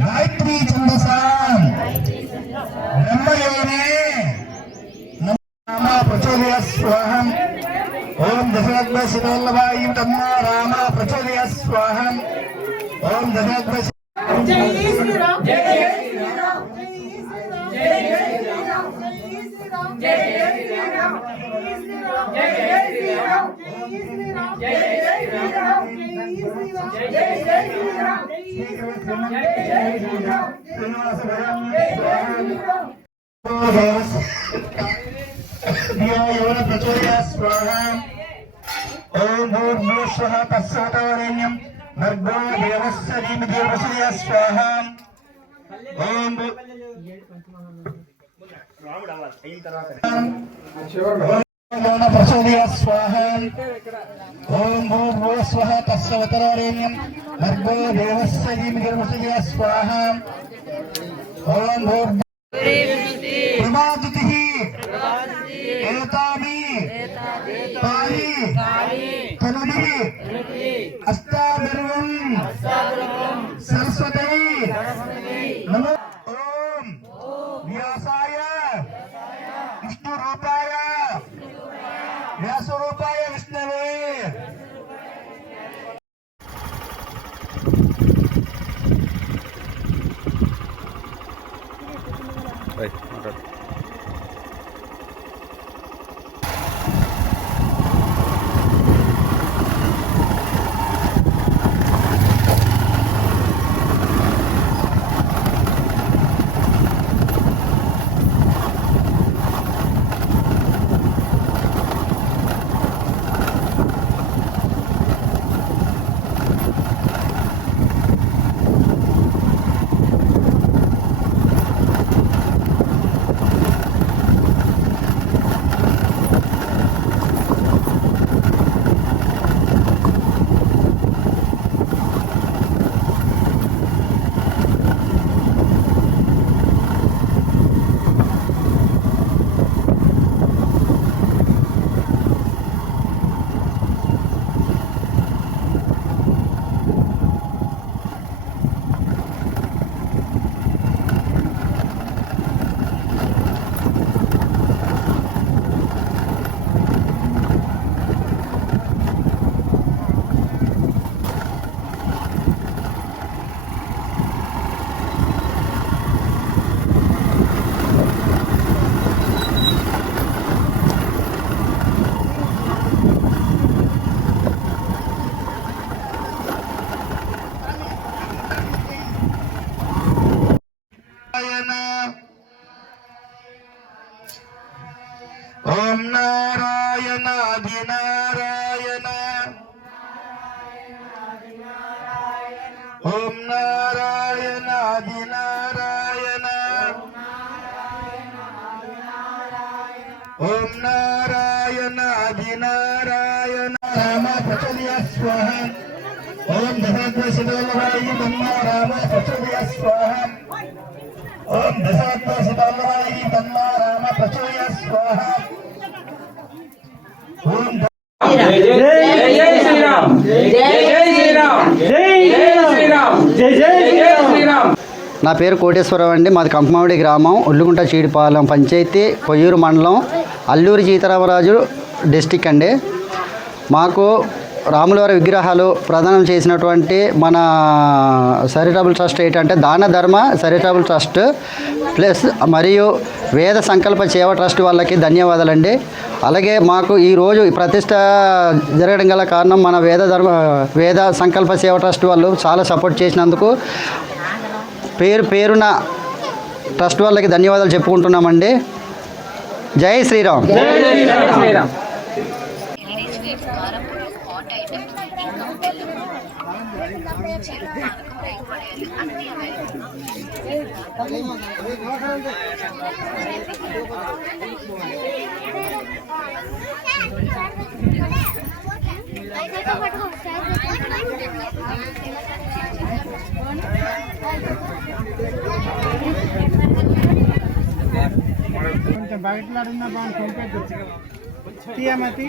गायत्री छंदसां ब्रह्मयोने नमः प्रचोदय स्वाहम् ओम दशरथ शिवल्लभाय तन्नो राम प्रचोदय स्वाहम् ओम दशरथ जय श्री राम जय श्री राम जय श्री राम जय श्री राम जय श्री राम जय श्री राम जय श्री राम जय श्री राम जय श्री राम प्रचोदय स्वाहा ओम भूर्भुवः स्वः तत्सवितुर्वरेण्यं भर्गो देवस्य धीमहि प्रचोदय स्वाहा ओम प्रचोदय स्वाहा ओम भूर्भुवः स्वः तत्सवितुर्वरेण्यं भर्गो देवस्य धीमहि प्रचोदय स्वाहा ओम प्रभातिः एताभि पाहि तनुभिः अस्ताभिर्वं सरस्वती नमो ओम व्यासाय विष्णुरूपाय व्यासरूपाय विष्णवे ओम नारायण आदि नारायण ओम नारायण आदि नारायण ओम नारायण आदि नारायण राम प्रचोदय स्वाहा ओम दशरथ शिवल्लभाय तन्नो राम प्रचोदय स्वाहा ओम दशरथ शिवल्लभाय तन्नो राम प्रचोदय स्वाहा जय जय श्री राम जय श्री राम जय श्री राम जय श्री राम నా పేరు కోటేశ్వరరావు అండి. మాది కంపమామిడి గ్రామం, ఉల్లుగుంట చీడిపాలెం పంచాయతీ, కొయ్యూరు మండలం, అల్లూరి సీతారామరాజు డిస్టిక్ అండి. మాకు రాములవారి విగ్రహాలు ప్రదానం చేసినటువంటి మన చారిటబుల్ ట్రస్ట్ ఏంటంటే దాన ధర్మ చారిటబుల్ ట్రస్ట్ ప్లస్ మరియు వేద సంకల్ప సేవ ట్రస్ట్ వాళ్ళకి ధన్యవాదాలండి. అలాగే మాకు ఈరోజు ప్రతిష్ట జరగడం గల కారణం మన వేద సంకల్ప సేవ ట్రస్ట్ వాళ్ళు చాలా సపోర్ట్ చేసినందుకు పేరున ట్రస్ట్ వాళ్ళకి ధన్యవాదాలు చెప్పుకుంటున్నామండి. జై శ్రీరామ్. కొంచెం బయటలాడున్నా బాగుంది తీయమతి